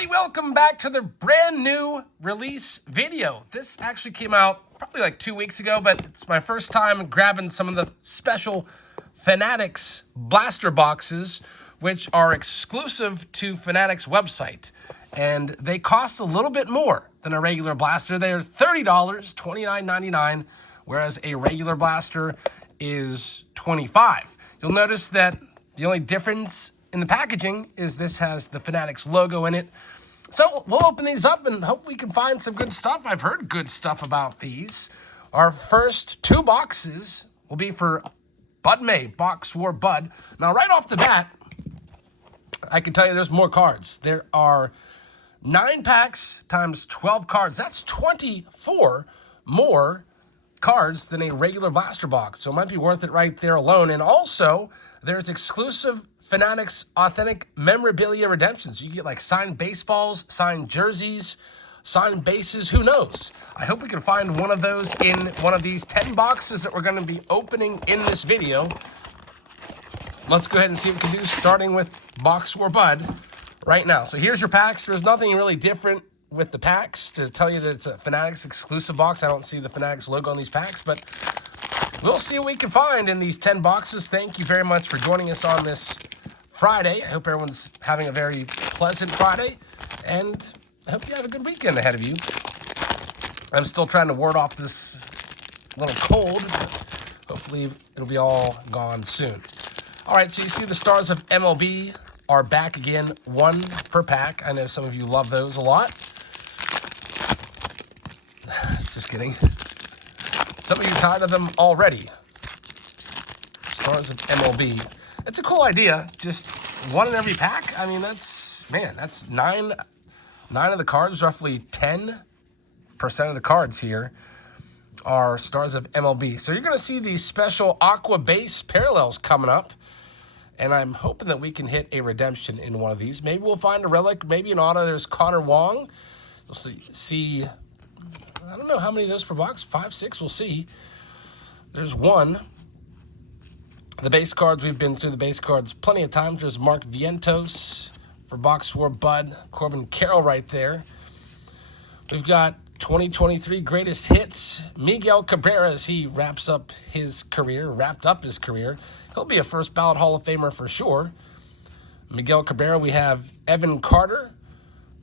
everybody, welcome back to the brand new release video. This actually came out probably like 2 weeks ago, but it's my first time grabbing some of the special Fanatics blaster boxes, which are exclusive to Fanatics website. And they cost a little bit more than a regular blaster. They're $30, $29.99, whereas a regular blaster is $25. You'll notice that the only difference in the packaging is this has the Fanatics logo in it. So we'll open these up and hope we can find some good stuff. I've heard good stuff about these. Our first two boxes will be for Bud May, Box War Bud. Now, right off the bat, I can tell you there's more cards. There are 9 packs times 12 cards. That's 24 more cards than a regular blaster box. So it might be worth it right there alone. And also, there's exclusive Fanatics authentic memorabilia redemptions. You get like signed baseballs, signed jerseys, signed bases, who knows? I hope we can find one of those in one of these 10 boxes that we're going to be opening in this video. Let's go ahead and see what we can do, starting with Box War Bud right now. So here's your packs. There's nothing really different with the packs to tell you that it's a Fanatics exclusive box. I don't see the Fanatics logo on these packs, but we'll see what we can find in these 10 boxes. Thank you very much for joining us on this Friday. I hope everyone's having a very pleasant Friday, and I hope you have a good weekend ahead of you. I'm still trying to ward off this little cold, but hopefully it'll be all gone soon. All right, so you see the stars of MLB are back again, 1 per pack. I know some of you love those a lot. Just kidding. Some of you tired of them already. Stars of MLB. It's a cool idea. Just 1 in every pack. I mean, that's 9 of the cards, roughly 10% of the cards here are stars of MLB. So you're going to see these special Aqua Base parallels coming up. And I'm hoping that we can hit a redemption in one of these. Maybe we'll find a relic, maybe an auto. There's Connor Wong. You'll see, I don't know how many of those per box, 5, 6, we'll see. There's 1. The base cards, we've been through the base cards plenty of times. There's Mark Vientos for Box War Bud. Corbin Carroll right there. We've got 2023 greatest hits. Miguel Cabrera, as he wrapped up his career. He'll be a first ballot Hall of Famer for sure. Miguel Cabrera, we have Evan Carter,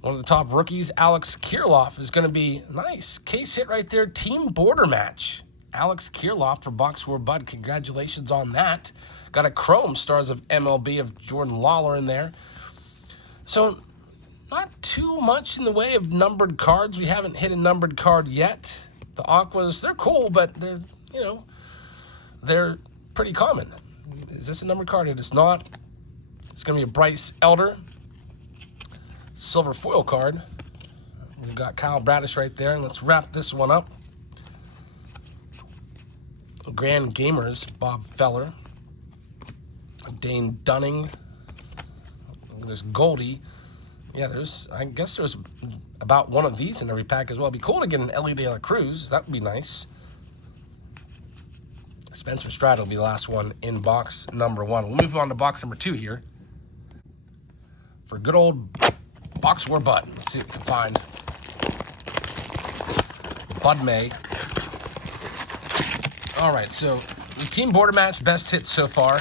one of the top rookies. Alex Kirilloff is going to be nice. Case hit right there. Team border match. Alex Kirilloff for Box War Bud. Congratulations on that. Got a chrome stars of MLB of Jordan Lawler in there. So not too much in the way of numbered cards. We haven't hit a numbered card yet. The Aquas, they're cool, but they're pretty common. Is this a numbered card? It is not. It's going to be a Bryce Elder silver foil card. We've got Kyle Bradish right there, and let's wrap this one up. Grand Gamers, Bob Feller. Dane Dunning. There's Goldie. Yeah, I guess there's about 1 of these in every pack as well. It'd be cool to get an Ellie De La Cruz. That would be nice. Spencer Strider will be the last one in box number 1. We'll move on to box number 2 here. For good old Box War Bud. Let's see what we can find. Bud May. All right, so the team border match, best hits so far.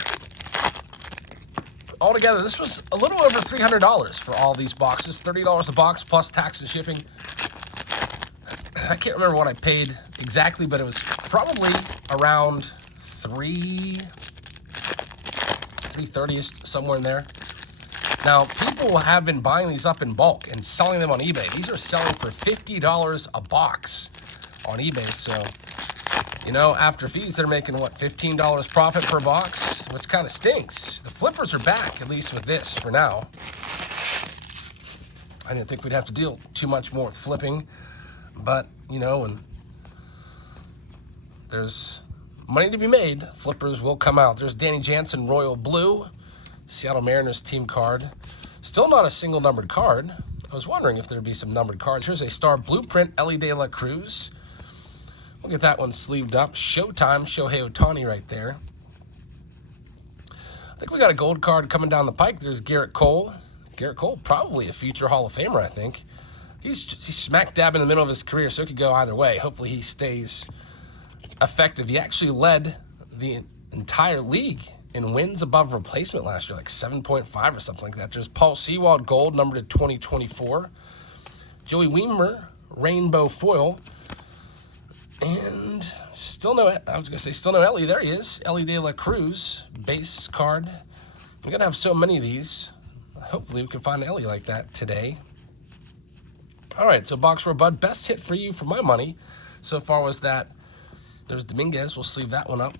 Altogether, this was a little over $300 for all these boxes. $30 a box plus tax and shipping. I can't remember what I paid exactly, but it was probably around $330-ish, somewhere in there. Now, people have been buying these up in bulk and selling them on eBay. These are selling for $50 a box on eBay, so after fees, they're making, what, $15 profit per box, which kind of stinks. The flippers are back, at least with this for now. I didn't think we'd have to deal too much more with flipping, but, and there's money to be made. Flippers will come out. There's Danny Jansen, Royal Blue, Seattle Mariners team card. Still not a single numbered card. I was wondering if there'd be some numbered cards. Here's a Star Blueprint, Ellie De La Cruz. We'll get that one sleeved up. Showtime, Shohei Ohtani right there. I think we got a gold card coming down the pike. There's Garrett Cole, Garrett Cole, probably a future Hall of Famer, I think. He's smack dab in the middle of his career, so it could go either way. Hopefully he stays effective. He actually led the entire league in wins above replacement last year, like 7.5 or something like that. There's Paul Sewald, gold, numbered to 2024. Joey Weimer, rainbow foil. And still no Ellie. There he is. Ellie De La Cruz, base card. We're going to have so many of these. Hopefully we can find Ellie like that today. All right, so Box Row Bud, best hit for you for my money so far was that. There's Dominguez. We'll sleeve that one up.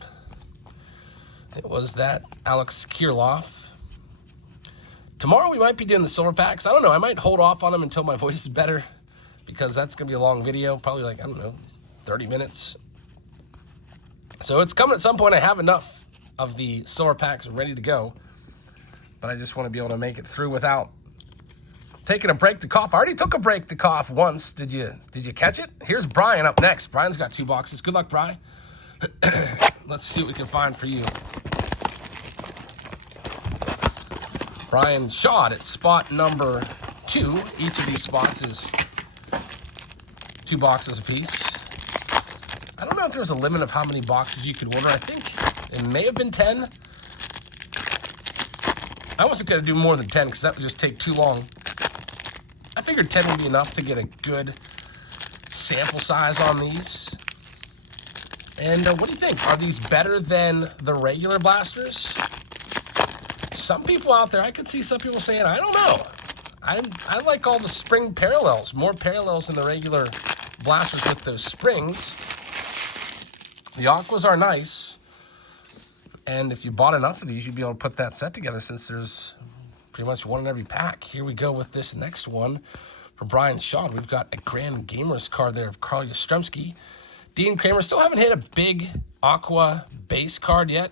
It was that Alex Kirilloff. Tomorrow we might be doing the silver packs. I don't know. I might hold off on them until my voice is better because that's going to be a long video. Probably like, I don't know, 30 minutes. So it's coming at some point. I have enough of the silver packs ready to go. But I just want to be able to make it through without taking a break to cough. I already took a break to cough once. Did you catch it? Here's Brian up next. Brian's got 2 boxes. Good luck, Brian. Let's see what we can find for you. Brian shot at spot number 2. Each of these spots is 2 boxes apiece. I don't know if there's a limit of how many boxes you could order. I think it may have been 10. I wasn't going to do more than 10 because that would just take too long. I figured 10 would be enough to get a good sample size on these. And what do you think? Are these better than the regular blasters? Some people out there, I could see some people saying, I don't know. I like all the spring parallels. More parallels than the regular blasters with those springs. The aquas are nice. And if you bought enough of these, you'd be able to put that set together since there's pretty much one in every pack. Here we go with this next one for Brian Shaw. We've got a Grand Gamers card there of Carl Yastrzemski. Dean Kramer, still haven't hit a big aqua base card yet.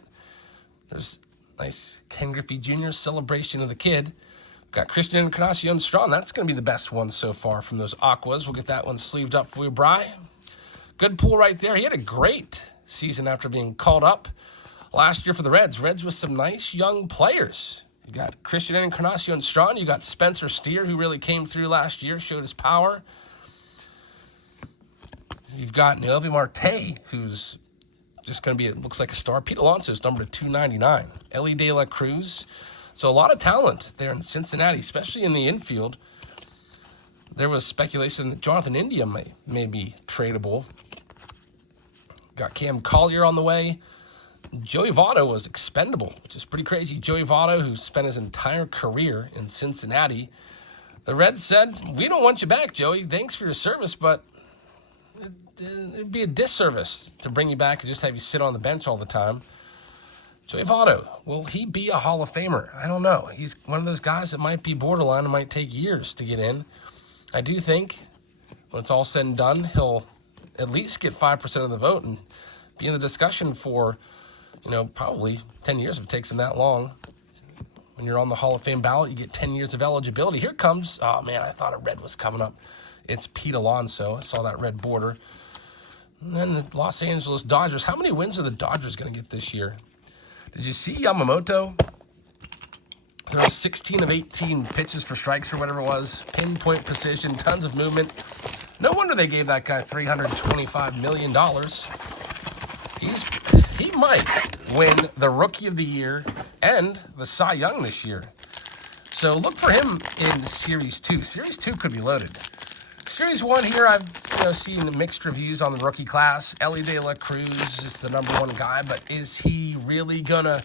There's nice Ken Griffey Jr. celebration of the kid. We've got Christian Encarnacion Strong. That's going to be the best one so far from those aquas. We'll get that one sleeved up for you, Bri. Good pull right there. He had a great season after being called up last year for the Reds. Reds with some nice young players. You got Christian Encarnacion Strong. You got Spencer Steer, who really came through last year, showed his power. You've got Noelvi Marte, who's just going to be, it looks like a star. Pete Alonso's number 299. Ellie De La Cruz. So a lot of talent there in Cincinnati, especially in the infield. There was speculation that Jonathan India may be tradable. Got Cam Collier on the way. Joey Votto was expendable, which is pretty crazy. Joey Votto, who spent his entire career in Cincinnati. The Reds said, we don't want you back, Joey. Thanks for your service, but it'd be a disservice to bring you back and just have you sit on the bench all the time. Joey Votto, will he be a Hall of Famer? I don't know. He's one of those guys that might be borderline and might take years to get in. I do think when it's all said and done, he'll at least get 5% of the vote and be in the discussion for, probably 10 years if it takes him that long. When you're on the Hall of Fame ballot, you get 10 years of eligibility. Here comes, oh man, I thought a red was coming up. It's Pete Alonso. I saw that red border. And then the Los Angeles Dodgers. How many wins are the Dodgers going to get this year? Did you see Yamamoto? There was 16 of 18 pitches for strikes or whatever it was. Pinpoint precision, tons of movement. No wonder they gave that guy $325 million. He might win the Rookie of the Year and the Cy Young this year. So look for him in Series 2. Series 2 could be loaded. Series 1 here, I've seen mixed reviews on the rookie class. Ellie De La Cruz is the number 1 guy, but is he really going to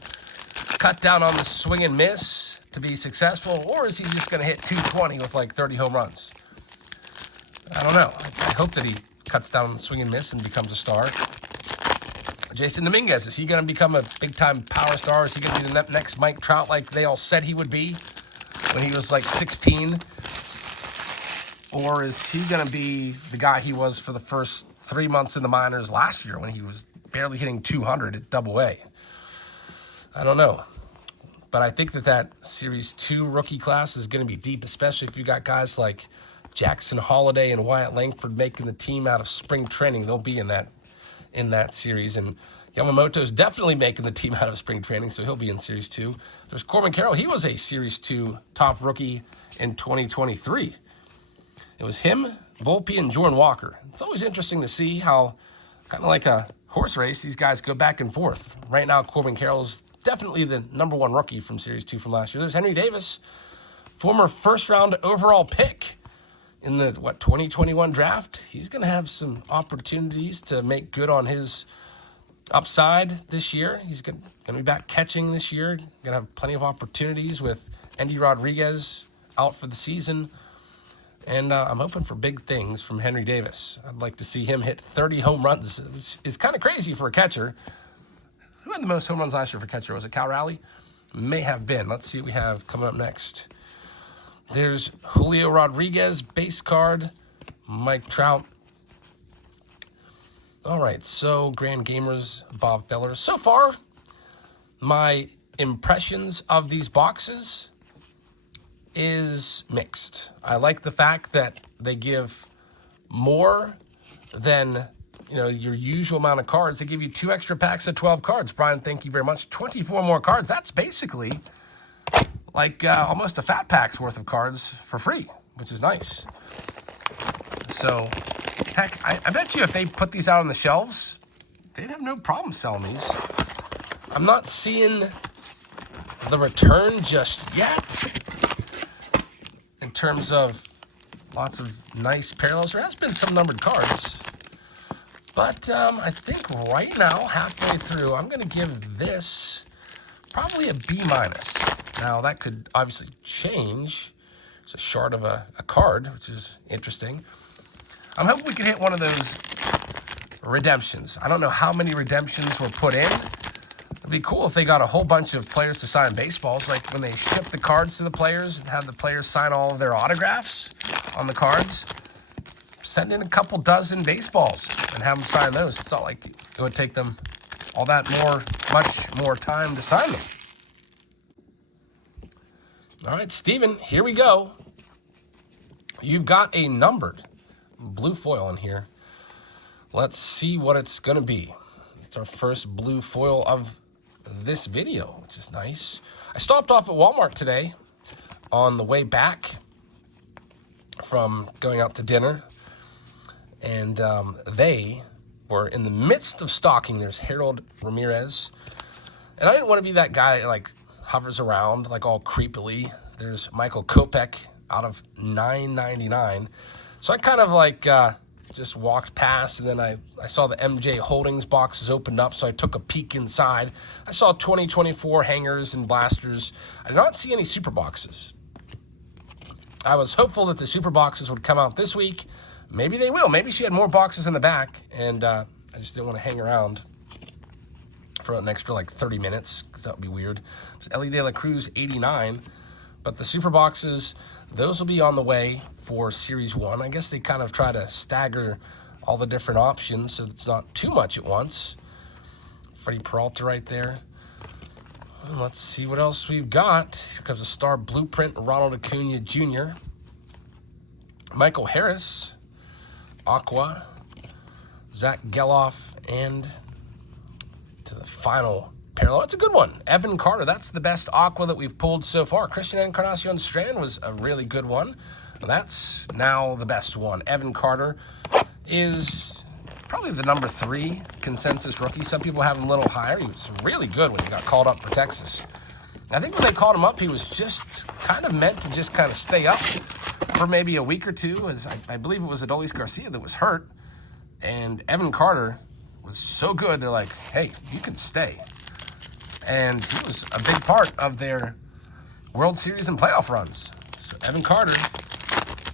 cut down on the swing and miss to be successful, or is he just going to hit 220 with like 30 home runs? I don't know. I hope that he cuts down on the swing and miss and becomes a star. Jason Dominguez, is he going to become a big-time power star? Is he going to be the next Mike Trout like they all said he would be when he was like 16? Or is he going to be the guy he was for the first 3 months in the minors last year when he was barely hitting 200 at Double-A? I don't know. But I think that Series 2 rookie class is going to be deep, especially if you got guys like Jackson Holiday and Wyatt Langford making the team out of spring training. They'll be in that series. And you Yamamoto's definitely making the team out of spring training, so he'll be in Series 2. There's Corbin Carroll. He was a Series 2 top rookie in 2023. It was him, Volpe, and Jordan Walker. It's always interesting to see how, kind of like a horse race, these guys go back and forth. Right now, Corbin Carroll's definitely the #1 rookie from Series 2 from last year. There's Henry Davis, former first-round overall pick in the, 2021 draft. He's going to have some opportunities to make good on his upside this year. He's going to be back catching this year. Going to have plenty of opportunities with Endy Rodriguez out for the season. And I'm hoping for big things from Henry Davis. I'd like to see him hit 30 home runs, which is kind of crazy for a catcher. Who had the most home runs last year for catcher? Was it Cal Raleigh? May have been. Let's see what we have coming up next. There's Julio Rodriguez, base card, Mike Trout. All right, so Grand Gamers, Bob Feller. So far, my impressions of these boxes is mixed. I like the fact that they give more than your usual amount of cards. They give you 2 extra packs of 12 cards. Brian, thank you very much. 24 more cards. That's basically like almost a fat pack's worth of cards for free, which is nice. So, heck, I bet you if they put these out on the shelves, they'd have no problem selling these. I'm not seeing the return just yet in terms of lots of nice parallels. There has been some numbered cards. But I think right now, halfway through, I'm going to give this probably a B-. Now, that could obviously change. It's a shard of a card, which is interesting. I'm hoping we can hit one of those redemptions. I don't know how many redemptions were put in. It'd be cool if they got a whole bunch of players to sign baseballs, like when they ship the cards to the players and have the players sign all of their autographs on the cards. Send in a couple dozen baseballs and have them sign those. It's not like it would take them all that much more time to sign them. All right, Steven, here we go. You've got a numbered blue foil in here. Let's see what it's going to be. It's our first blue foil of this video, which is nice. I stopped off at Walmart today on the way back from going out to dinner. And they were in the midst of stocking. There's Harold Ramirez. And I didn't want to be that guy that, like, hovers around, like, all creepily. There's Michael Kopech out of $9.99. So I kind of, like, just walked past, and then I saw the MJ Holdings boxes opened up, so I took a peek inside. I saw 2024 hangers and blasters. I did not see any super boxes. I was hopeful that the super boxes would come out this week. Maybe they will. Maybe she had more boxes in the back, and I just didn't want to hang around for an extra, 30 minutes, because that would be weird. There's Ellie De La Cruz, 89. But the super boxes, those will be on the way for Series 1. I guess they kind of try to stagger all the different options so it's not too much at once. Freddie Peralta right there. And let's see what else we've got. Here comes a star blueprint, Ronald Acuna Jr. Michael Harris. Aqua, Zach Geloff, and to the final parallel. It's a good one. Evan Carter. That's the best Aqua that we've pulled so far. Christian Encarnacion Strand was a really good one. That's now the best one. Evan Carter is probably the #3 consensus rookie. Some people have him a little higher. He was really good when he got called up for Texas. I think when they called him up, he was just kind of meant to just kind of stay up for maybe a week or two, as I believe it was Adolis Garcia that was hurt, and Evan Carter was so good, they're like, hey, you can stay. And he was a big part of their World Series and playoff runs. So Evan Carter,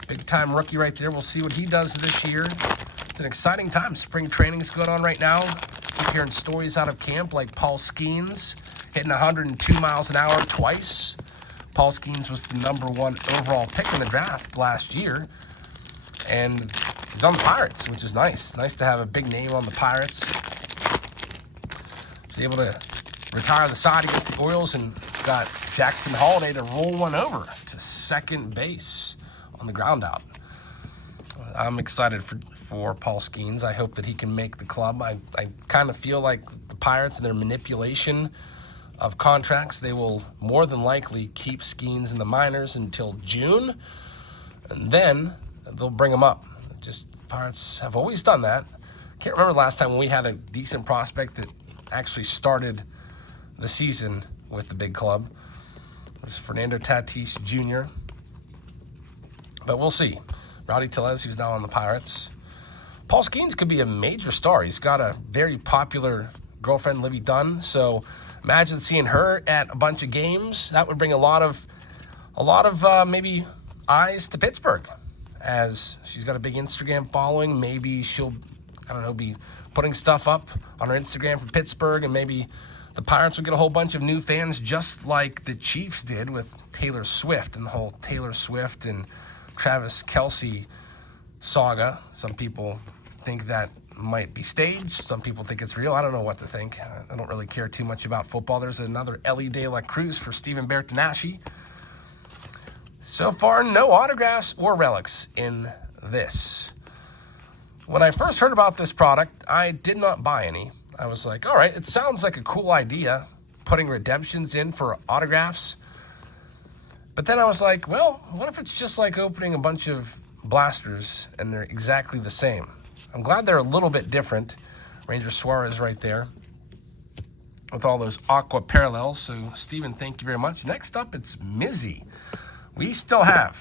big-time rookie right there. We'll see what he does this year. It's an exciting time. Spring training's going on right now. Keep hearing stories out of camp, like Paul Skeens hitting 102 miles an hour twice. Paul Skeens was the #1 overall pick in the draft last year. And he's on the Pirates, which is nice. Nice to have a big name on the Pirates. Was able to retire the side against the Orioles and got Jackson Holliday to roll one over to second base on the ground out. I'm excited for Paul Skeens. I hope that he can make the club. I kind of feel like the Pirates and their manipulation of contracts, they will more than likely keep Skeens in the minors until June, and then they'll bring them up. Just Pirates have always done that. Can't remember the last time when we had a decent prospect that actually started the season with the big club. It was Fernando Tatis Jr. But we'll see. Rowdy Tellez, who's now on the Pirates. Paul Skeens could be a major star. He's got a very popular girlfriend, Libby Dunn. So imagine seeing her at a bunch of games. That would bring a lot of maybe eyes to Pittsburgh, as she's got a big Instagram following. Maybe she'll, I don't know, be putting stuff up on her Instagram for Pittsburgh, and maybe the Pirates will get a whole bunch of new fans, just like the Chiefs did with Taylor Swift and the whole Taylor Swift and Travis Kelce saga. Some people think that might be staged. Some people think it's real. I don't know what to think. I don't really care too much about football. There's another Ellie De La Cruz for Steven Bertinashi. So far, no autographs or relics in this. When I first heard about this product, I did not buy any. I was like, all right, it sounds like a cool idea, putting redemptions in for autographs. But then I was like, well, what if it's just like opening a bunch of blasters and they're exactly the same? I'm glad they're a little bit different. Ranger Suarez right there with all those aqua parallels. So, Steven, thank you very much. Next up, it's Mizzy. We still have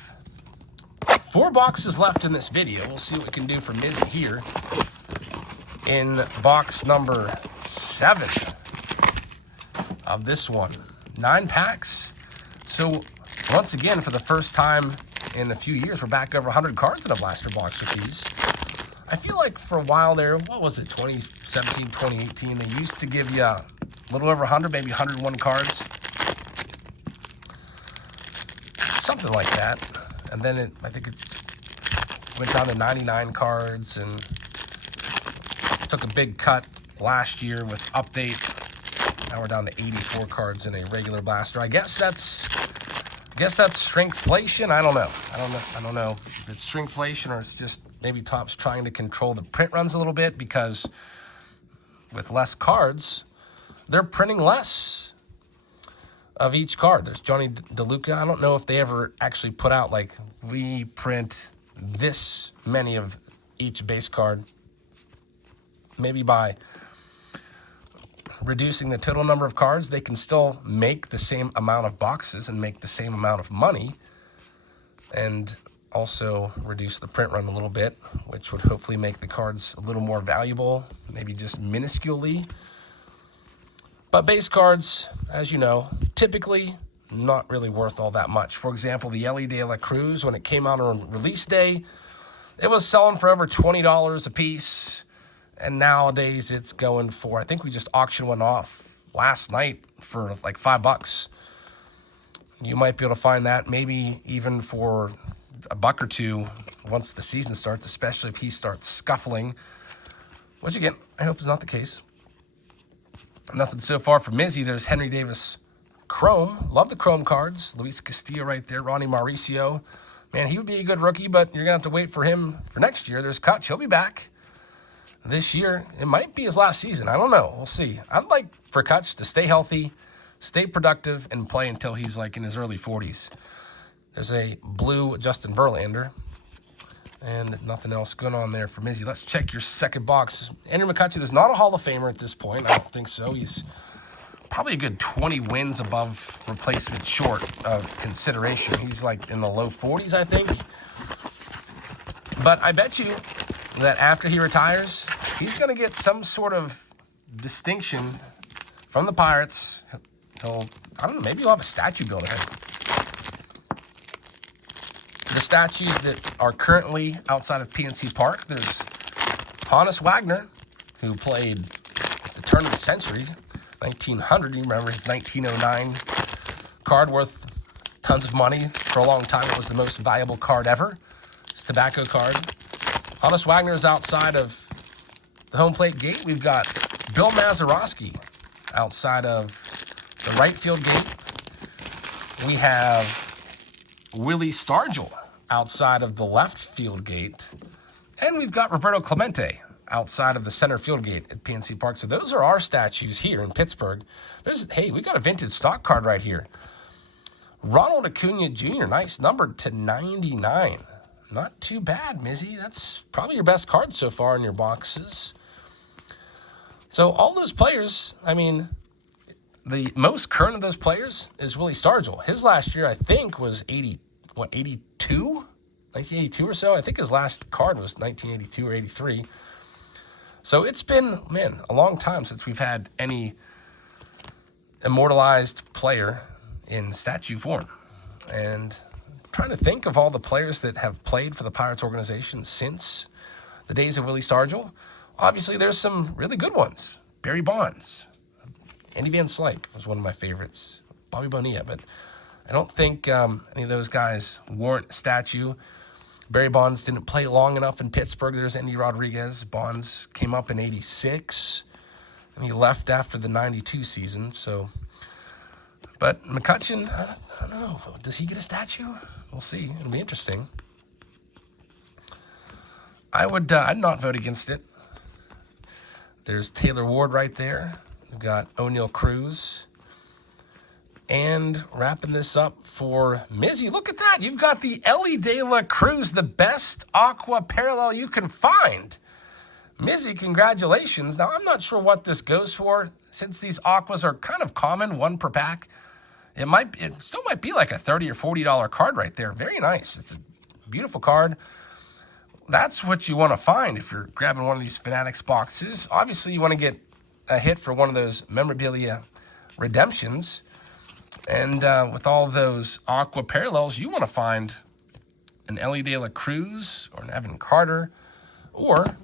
4 boxes left in this video. We'll see what we can do for Mizzy here in box number 7 of this one. 9 packs. So, once again, for the first time in a few years, we're back over 100 cards in a blaster box with these. I feel like for a while there, what was it, 2017, 2018, they used to give you a little over 100, maybe 101 cards. Something like that. And then I think it went down to 99 cards and took a big cut last year with Update. Now we're down to 84 cards in a regular blaster. I guess that's shrinkflation. I don't know if it's shrinkflation or it's just maybe Topps trying to control the print runs a little bit, because with less cards, they're printing less of each card. There's Johnny DeLuca. I don't know if they ever actually put out, like, we print this many of each base card. Maybe by reducing the total number of cards, they can still make the same amount of boxes and make the same amount of money, and also reduce the print run a little bit, which would hopefully make the cards a little more valuable, maybe just minusculely. But base cards, as you know, typically not really worth all that much. For example, the Ellie De La Cruz, when it came out on release day, it was selling for over $20 a piece. And nowadays it's going for, I think we just auctioned one off last night for like $5. You might be able to find that maybe even for $1 or $2 once the season starts, especially if he starts scuffling, which again, I hope is not the case. Nothing so far for Mizzy. There's Henry Davis Chrome. Love the Chrome cards. Luis Castillo right there. Ronnie Mauricio. Man, he would be a good rookie, but you're going to have to wait for him for next year. There's Kutch. He'll be back this year. It might be his last season. I don't know. We'll see. I'd like for Kutch to stay healthy, stay productive, and play until he's like in his early 40s. There's a blue Justin Verlander. And nothing else going on there for Mizzy. Let's check your second box. Andrew McCutcheon is not a Hall of Famer at this point. I don't think so. He's probably a good 20 wins above replacement short of consideration. He's like in the low 40s, I think. But I bet you that after he retires, he's going to get some sort of distinction from the Pirates. I don't know, maybe he'll have a statue built of him. The statues that are currently outside of PNC Park, there's Honus Wagner, who played the turn of the century, 1900. You remember his 1909 card worth tons of money. For a long time, it was the most valuable card ever. His tobacco card. Honus Wagner is outside of the home plate gate. We've got Bill Mazeroski outside of the right field gate. We have Willie Stargell outside of the left field gate. And we've got Roberto Clemente outside of the center field gate at PNC Park. So those are our statues here in Pittsburgh. Hey, we got a vintage stock card right here. Ronald Acuna Jr., nice, numbered to 99. Not too bad, Mizzy. That's probably your best card so far in your boxes. So all those players, I mean, the most current of those players is Willie Stargell. His last year, I think, was 82? 1982 or so. I think his last card was 1982 or 83. So it's been, man, a long time since we've had any immortalized player in statue form. And I'm trying to think of all the players that have played for the Pirates organization since the days of Willie Stargell. Obviously, there's some really good ones. Barry Bonds. Andy Van Slyke was one of my favorites. Bobby Bonilla. But I don't think any of those guys warrant a statue. Barry Bonds didn't play long enough in Pittsburgh. There's Andy Rodriguez. Bonds came up in 86. And he left after the 92 season. So, but McCutchen, I don't know. Does he get a statue? We'll see. It'll be interesting. I'd not vote against it. There's Taylor Ward right there. We've got O'Neal Cruz. And wrapping this up for Mizzy. Look at that. You've got the Ellie De La Cruz, the best aqua parallel you can find. Mizzy, congratulations. Now, I'm not sure what this goes for. Since these aquas are kind of common, one per pack, it still might be like a $30 or $40 card right there. Very nice. It's a beautiful card. That's what you want to find if you're grabbing one of these Fanatics boxes. Obviously, you want to get a hit for one of those memorabilia redemptions. And with all those aqua parallels, you want to find an Ellie De La Cruz or an Evan Carter or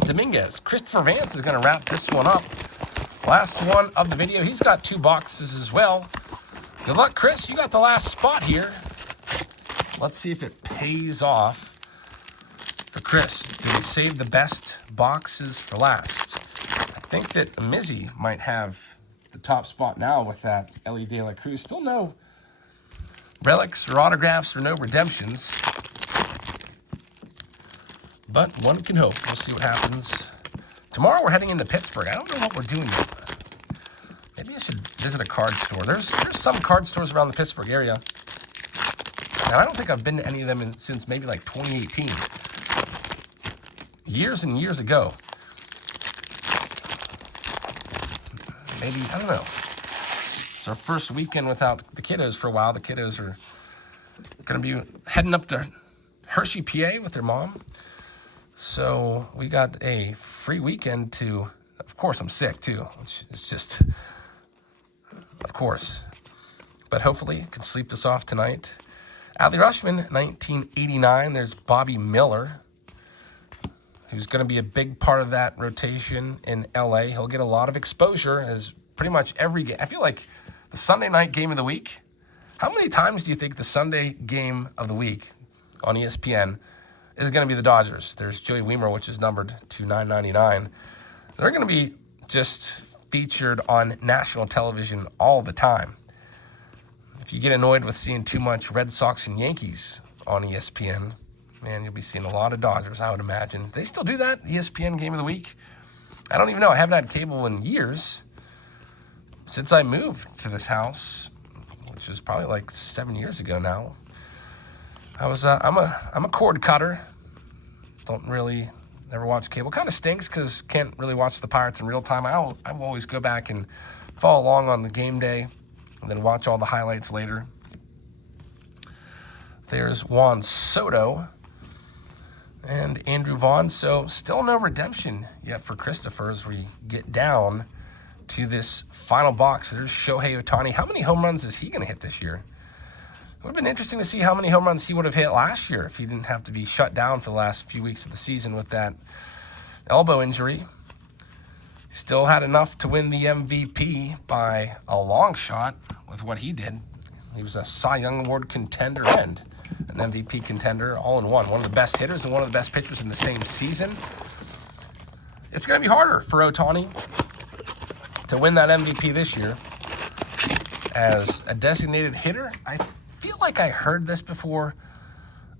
Dominguez. Christopher Vance is going to wrap this one up. Last one of the video. He's got 2 boxes as well. Good luck, Chris. You got the last spot here. Let's see if it pays off for Chris. Did he save the best boxes for last? I think that Mizzy might have the top spot now with that Ellie De La Cruz. Still no relics or autographs or no redemptions. But one can hope. We'll see what happens. Tomorrow we're heading into Pittsburgh. I don't know what we're doing yet. Maybe I should visit a card store. There's some card stores around the Pittsburgh area. And I don't think I've been to any of them since maybe like 2018. Years and years ago. Maybe, I don't know. It's our first weekend without the kiddos for a while. The kiddos are going to be heading up to Hershey, PA with their mom. So we got a free weekend to, of course, I'm sick too. It's just, of course. But hopefully can sleep this off tonight. Adley Rutschman, 1989. There's Bobby Miller, who's going to be a big part of that rotation in LA. He'll get a lot of exposure as pretty much every game. I feel like the Sunday night game of the week, how many times do you think the Sunday game of the week on ESPN is going to be the Dodgers? There's Joey Weimer, which is numbered to 999. They're going to be just featured on national television all the time. If you get annoyed with seeing too much Red Sox and Yankees on ESPN, man, you'll be seeing a lot of Dodgers, I would imagine. They still do that, ESPN Game of the Week? I don't even know. I haven't had cable in years since I moved to this house, which is probably like 7 years ago now. I'm a cord cutter. Don't really ever watch cable. Kind of stinks because can't really watch the Pirates in real time. I will always go back and follow along on the game day and then watch all the highlights later. There's Juan Soto and Andrew Vaughn. So still no redemption yet for Christopher as we get down to this final box. There's Shohei Ohtani. How many home runs is he going to hit this year? It would have been interesting to see how many home runs he would have hit last year if he didn't have to be shut down for the last few weeks of the season with that elbow injury. He still had enough to win the MVP by a long shot with what he did. He was a Cy Young Award contender and an MVP contender all in one. One of the best hitters and one of the best pitchers in the same season. It's going to be harder for Ohtani to win that MVP this year as a designated hitter. I feel like I heard this before.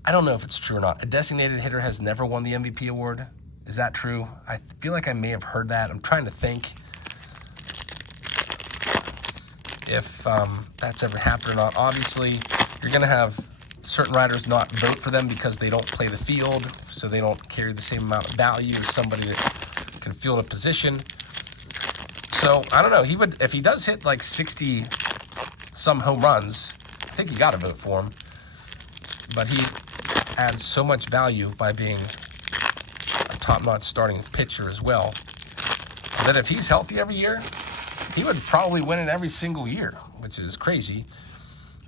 I don't know if it's true or not. A designated hitter has never won the MVP award. Is that true? I feel like I may have heard that. I'm trying to think if that's ever happened or not. Obviously, you're going to have certain riders not vote for them because they don't play the field, so they don't carry the same amount of value as somebody that can field a position. So, I don't know. He would, if he does hit like 60 some home runs, I think you got to vote for him. But he adds so much value by being a top-notch starting pitcher as well, that if he's healthy every year, he would probably win it every single year, which is crazy.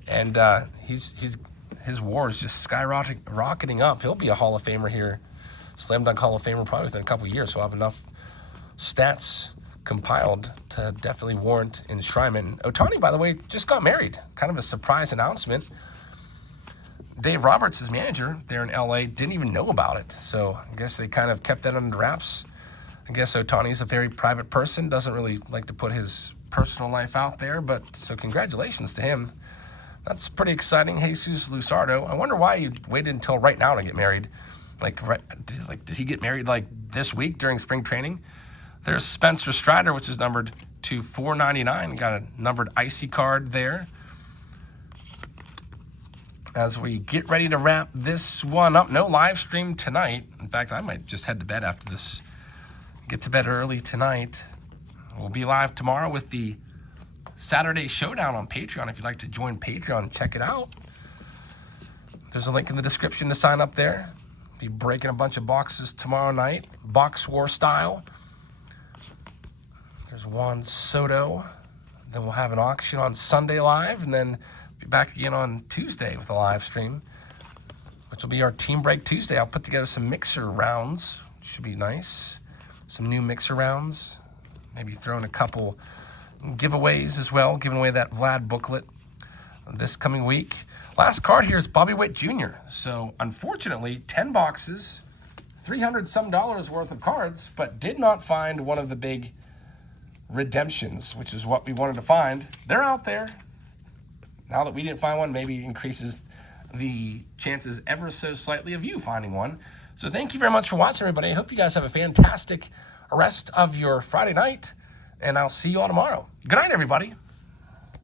And his WAR is just rocketing up. He'll be a Hall of Famer here, slam dunk Hall of Famer probably within a couple of years. So I'll have enough stats compiled to definitely warrant enshrinement. Ohtani, by the way, just got married. Kind of a surprise announcement. Dave Roberts, his manager there in LA, didn't even know about it. So I guess they kind of kept that under wraps. I guess Ohtani's a very private person, doesn't really like to put his personal life out there. But so congratulations to him. That's pretty exciting. Jesus Luzardo. I wonder why he waited until right now to get married. Did he get married like this week during spring training? There's Spencer Strider, which is numbered to 499. Got a numbered icy card there. As we get ready to wrap this one up. No live stream tonight. In fact, I might just head to bed after this. Get to bed early tonight. We'll be live tomorrow with the Saturday Showdown on Patreon. If you'd like to join Patreon, check it out. There's a link in the description to sign up there. Be breaking a bunch of boxes tomorrow night, box war style. There's Juan Soto. Then we'll have an auction on Sunday live, and then be back again on Tuesday with a live stream, which will be our Team Break Tuesday. I'll put together some mixer rounds, which should be nice. Some new mixer rounds. Maybe throw in a couple giveaways as well, giving away that Vlad booklet this coming week. Last card here is Bobby Witt Jr. So unfortunately, 10 boxes, $300 some worth of cards, but did not find one of the big redemptions, which is what we wanted to find. They're out there. Now that we didn't find one, maybe increases the chances ever so slightly of you finding one. So thank you very much for watching, everybody. I hope you guys have a fantastic rest of your Friday night, and I'll see you all tomorrow. Good night, everybody.